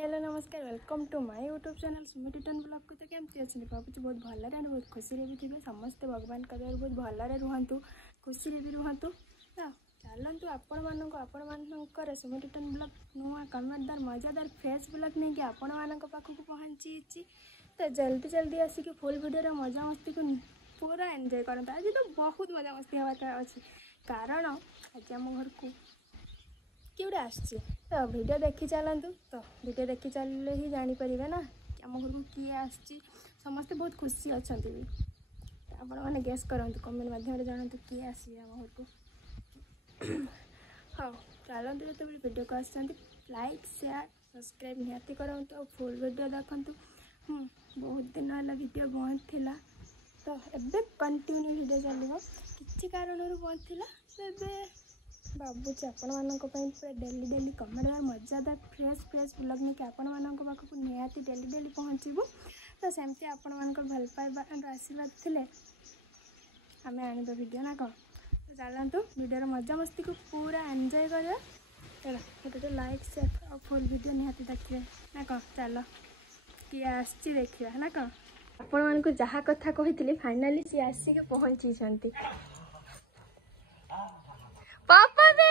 Hello नमस्कार welcome to my YouTube channel Sumit return blog को। तो केमती अच्छे भावुँ बहुत भल बहुत खुशी भी थे समस्ते भगवान का बहुत भल रुहतु खुशी भी रुहतु। तो चलतु आपण मानकर सुमित रिटर्न ब्लॉग नुआ कमेंटदार मजादार फ्रेश ब्लॉग नहीं कि आपण मान पाखक पहुँची। तो जल्दी जल्दी आसिक फुल वीडियो मजा मस्ती को पूरा एंजॉय करता। आज तो बहुत मजा मस्ती हवा अच्छी कारण आज आम घर को किए आसची। तो वीडियो देखी चलतु। तो वीडियो देखी चलिए ही जानीपर ना कि आम घर को किए आसची। समस्ते बहुत खुशी अच्छा भी आपण मैंने गेस करूँ कमेंट मध्यम जानतु किए आसी आम घर को। हाँ चलते जो वीडियो को आस लाइक शेयर सब्सक्राइब निहाती करूँ और फुल वीडियो देखु। बहुत दिन है वीडियो बंद थिला तो एबे कंटिन्यू वीडियो चलो किसी कारण बंद थिला। तो भावुँ आपण मान पूरा डेली डेली कमेंट मजादार फ्रेश ब्लॉग नहीं कि आपण मान पाखक निहाती डेली डेली पहुँचबू। तो सेमती आपण मान भल पाइबा आशीर्वाद थिले आमे आनिबा वीडियो ना कौन। तो चलतु वीडियो मजा मस्ती को पूरा एंजॉय करा। तो लाइक शेयर और फुल वीडियो निहाती देखिए ना कौन। चलो किए आसी देखा ना कौन। आपण मान को जहाँ कथा कही फाइनाली सी आसिक पहुँची पापा दे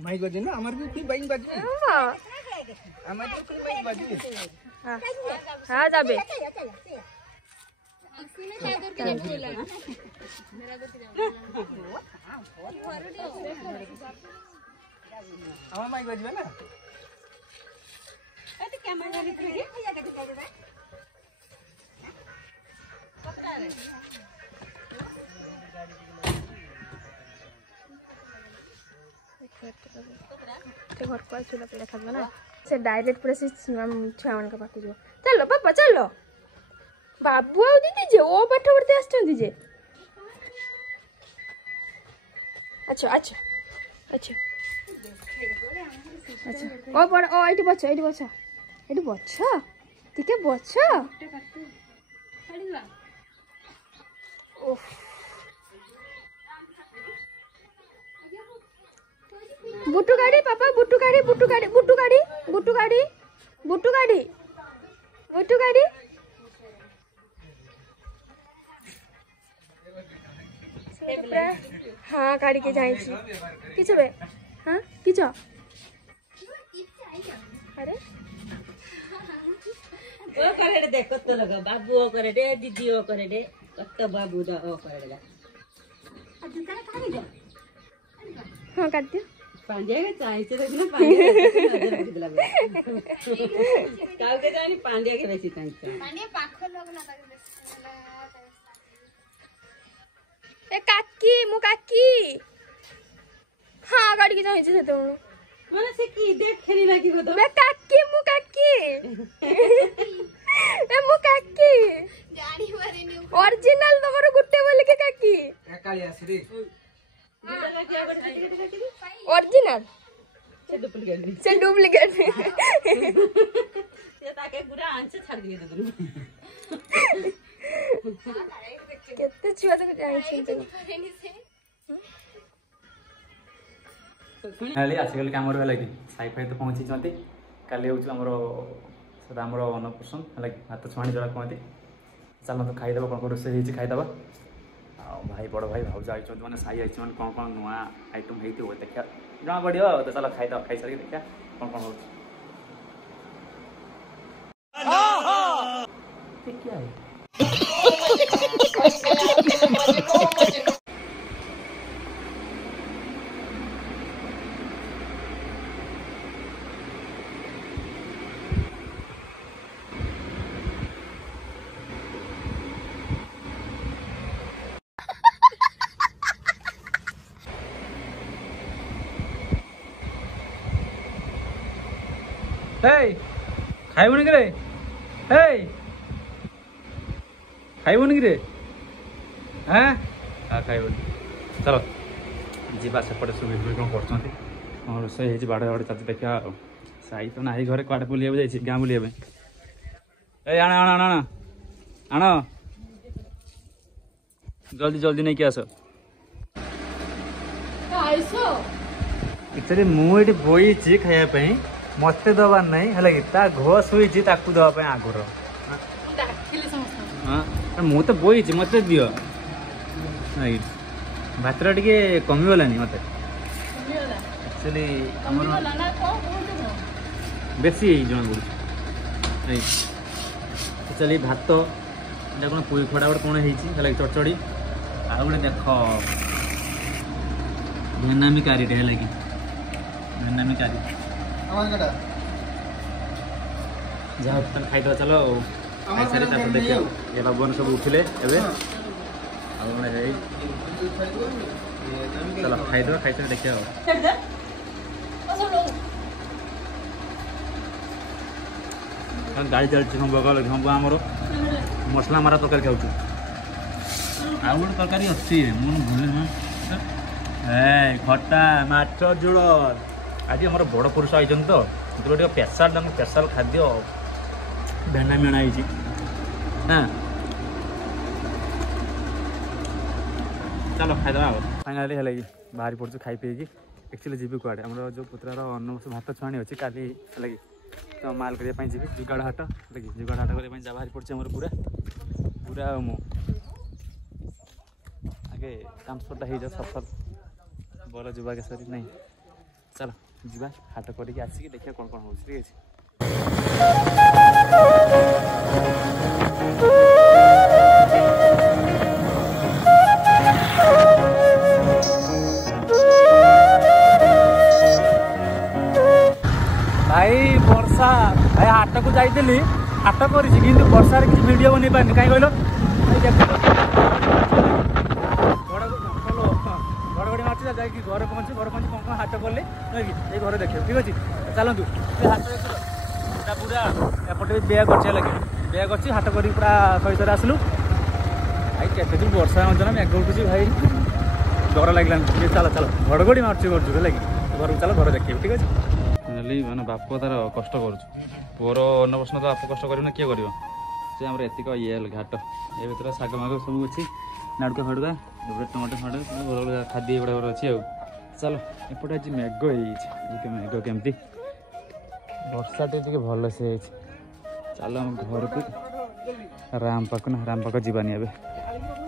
माइक बजे ना हमारे भी बाइक बजे हमारे भी बाइक बजे। हां जाबे हमारे माइक बजे ना अरे कैमरा दिखाइए भैया का दिखा दे भाई घर को आसला पे देखा ना से डायरेक्ट पूरा से छुआ मान का पाक चलो पापा चलो बाबू आ दीदी जे ओ पाठ पढ़ते आछन जे। अच्छा अच्छा अच्छा अच्छा ओ पढ़ ओ एटी बच्चा ठीक है बच्चा ओह बुट्टू गाड़ी पापा बुट्टू गाड़ी हाँ गाड़ी के जाई किछ बे हाँ किछ अरे ओ करे दे कत लगा बाबू ओ करे दे दीदी ओ करे दे कत बाबू दा ओ करे दे अब दुकान काहे जा हाँ काट दियो पांडे के चाहिए तो ना पांडे के दिला काल के जानी पांडे के बेसी चाहिए पांडे पाखो लोग ना ए काकी मु काकी हाँ गाड़ी के जाई से तो माने से की देख खेली लगी हो तो मैं काकी मु काकी ए मु काकी गाड़ी मारे ने ओरिजिनल तमरो गुट्टे बोले के काकी ए काली आसरी ओरिजिनल से डुप्लीकेट ये ताके पूरा आंसर छाड़ दिए तो केते छुआ तक जाई छिन खाली आसिकल काम लगे साई फाई तो पहुँची काली हूँ आमर सदा आमर अन्नपूर्षण है हाथ छुआणी जरा कहते चल तो खाईदेव कौन कौन रोसे खाईदेव आ भाई बड़ भाई भाज आई मैंने साई आई मैंने कौन कौन नुआ आइटम हो देखा जना पड़ो तो चलो खाईदेव खाई सारी देखा कौन कौन हो क्या है खाइबन कि रे खाइबन कि रे हाँ खाइबन चलो ଯିବା ସେପଟେ ସବୁ କ'ଣ କରୁଛନ୍ତି କ'ଣ ରୋଷେଇ ହେଇଛି ବାଡ଼ ବାଡ଼ ଚାଚୁ ଦେଖିବା ଆଉ ସାଇ ତ ନାହିଁ ଘରେ କୁଆଡ଼େ ବୁଲିବାକୁ ଯାଇଛି ଗାଁ ବୁଲିବା ପାଇଁ ଏଇ ଆଣ ଆଣ ଆଣ ଆଣ ଆଣ ଜଲ୍ଦି ଜଲ୍ଦି ନେଇକି ଆସ ଏଥିରେ ମୁଁ ଏଠି ବଇଛି ଖାଇବା ପାଇଁ ମତେ ଦେବାର ନାହିଁ ହେଲା କି ତା ଘର ଶୋଇଛି ତାକୁ ଦେବା ପାଇଁ ଆଗର ହଁ ମୁଁ ତ ବଇଛି ମତେ ଦିଅ ଭାତଟା ଟିକେ କମିଗଲାନି ମତେ ଆକ୍ଚୁଆଲି ଆମର ବେଶୀ ଜଣା ପଡ଼ୁଛି ଆକ୍ଚୁଆଲି ଭାତ ଏଇଟା କ'ଣ ପୁଇ ଖଡ଼ା ଗୋଟେ କ'ଣ ହେଇଛି ହେଲା କି ଚଡ଼ଚଡ଼ି ଆଉ ଗୋଟେ ଦେଖ ଭେନାମୀ କାରିଟେ ହେଲା କି ଭେନାମୀ କାରି ଯାହା ତାହେଲେ ଖାଇଦେବା ଚାଲ ଆଉ ଖାଇସାରି ତାପରେ ଦେଖିବା ଏ ବାବୁମାନେ ସବୁ ଉଠିଲେ ଏବେ ଆଉ ଗୋଟେ ହେଇ ଚାଲ ଖାଇଦେବା ଖାଇସାରି ଦେଖିବା ଆଉ ଗାଡ଼ି ଚାଲିଛି ହବ ଆମର ମସଲା ମାରା ତରକାରୀ ଖାଉଛୁ ଆଉ ଗୋଟେ ତରକାରୀ ଅଛି ମୁଁ ଭୁଲି ଖଟା ମାଛ ଝୋଳ ଆଜି ଆମର ବଡ଼ ପୁରୁଷ ଆଇଛନ୍ତି ତ ସେଥିରେ ଟିକେ ସ୍ପେଶାଲ ତାଙ୍କ ସ୍ପେଶାଲ ଖାଦ୍ୟ ଭେଣ୍ଡା ମିଣା ହେଇଛି ହଁ ଚାଲ ଖାଇଦେବା ଆଉ ଫାଇନାଲି ହେଲା କି ବାହାରି ପଡ଼ୁଛୁ ଖାଇ ପିଇକି ଆକ୍ଚୁଆଲି ଯିବି କୁଆଡ଼େ ଆମର ଯେଉଁ ପୁତୁରାର ଭାତ ଛୁଆଣି ଅଛି କାଲି ହେଲା କି ତ ମାଲ କରିବା ପାଇଁ ଯିବି ଯୁଗାଡ଼ ହାଟ ହେଲା କି ଯୁଗାଡ଼ ହାଟ କରିବା ପାଇଁ ଯା ବାହାରି ପଡ଼ୁଛି ଆମର ପୁରା ପୁରା ଆଉ ମୁଁ ଆଗେ ଟ୍ରାନ୍ସଫର୍ଟା ହେଇଯାଉ ସଫର ଭଲ ଯିବା କେସରି ନାହିଁ ଚାଲ ଯିବା ହାଟ କରିକି ଆସିକି ଦେଖିବା କ'ଣ କ'ଣ ହେଉଛି ଠିକ୍ ଅଛି ଭାଇ ବର୍ଷା ଭାଇ ହାଟକୁ ଯାଇଥିଲି ହାଟ କରିଛି କିନ୍ତୁ ବର୍ଷାରେ କିଛି ଭିଡ଼ିଓ ବନେଇ ପାରିନି କାହିଁ କହିଲ ଘଡ଼ଘଡ଼ି ମାରୁଛି ଯାଇକି ଘରେ ପହଞ୍ଚି କ'ଣ କ'ଣ ହାଟ କଲେ ନାଇଁ ଏଇ ଘରେ ଦେଖିବ ଠିକ୍ ଅଛି ଚାଲନ୍ତୁ ହାଟ ଏଟା ପୁରା ଏପଟେ ବି ବ୍ୟାଗ୍ ଅଛି ହେଲା କି ବ୍ୟାଗ୍ ଅଛି ହାଟ କରିକି ପୁରା ସହିତରେ ଆସିଲୁ ଭାଇ କେତେ ଦିନ ବର୍ଷା ମଧ୍ୟ ନା ମେଘ ଉଠୁଛି ଭାଇ ଡର ଲାଗିଲାନି ଟିକେ ଚାଲ ଚାଲ ଘଡ଼ଘଡ଼ି ମାରୁଛି କରୁଛୁ ହେଲା କି ଘରକୁ ଚାଲ ଘର ଦେଖିବୁ ଠିକ୍ ଅଛି ମାନେ ବାପ ତାର କଷ୍ଟ କରୁଛୁ ପୁଅର ଅନ୍ନପ୍ରଶ୍ନ ତ ବାପ କଷ୍ଟ କରିବ ନା କିଏ କରିବ ସେ ଆମର ଏତିକ ଇଏ ହେଲା ଘାଟ ଏ ଭିତରେ ଶାଗ ମାଗ ସବୁ ଅଛି ନାଡ଼ୁକା ଫାଡ଼ୁକା ଏପଟେ ଟମାଟୋ ଫାଟ ଭଲ ଭଲ ଖାଦ୍ୟ ଏଗୁଡ଼ାକ ଅଛି ଆଉ ଚାଲ ଏପଟେ ଆଜି ମେଘ ହେଇଯାଇଛି ମେଘ କେମିତି ବର୍ଷାଟେ ଟିକେ ଭଲସେ ହେଇଛି ଚାଲ ଆମ ଘରକୁ ରାମ ପାଖକୁ ଯିବାନି ଏବେ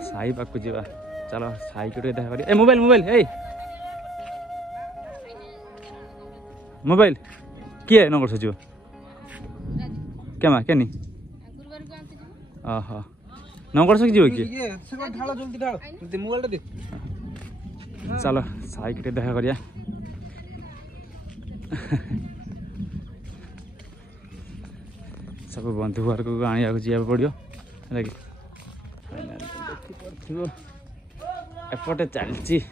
ସାଇ ପାଖକୁ ଯିବା ଚାଲ ସାଇକି ଟିକେ ଦେଖା କରିବା ଏ ମୋବାଇଲ ଏଇ मोबाइल किए नंबर सचिव क्या केनी ओह नंबर सक जीव कि चलो साई के देखा करिया सब बंधु घर को आने जा पड़ो एपटे चलती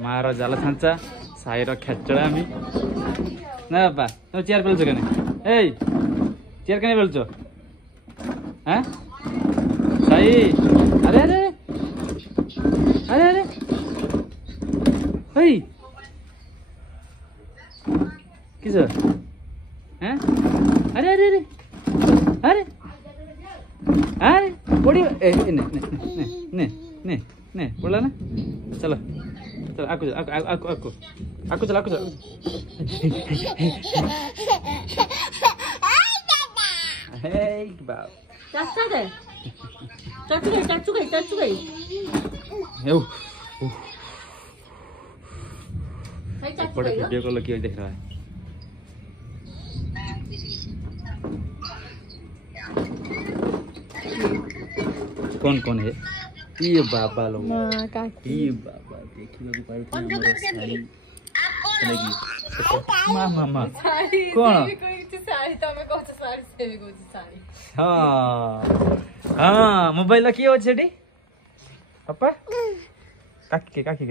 मार जाल छांचा साईर खेचड़ामी ना बापा तुम चेयर पेलच के चेयर के पेलच हाँ साई अरे अरे अरे अरे भाई किस हाँ अरे अरे अरे अरे अरे पड़ी ने ने ने ने पड़ा ना चलो चल aku चल hey बाप चाचा दे चाचू गई यो बड़ा वीडियो कॉल किया देख रहा है कौन है ये बाबा लोग ये बाबा देखिए मामा कौन हाँ मोबाइल किए अच्छे पापा काकी काकी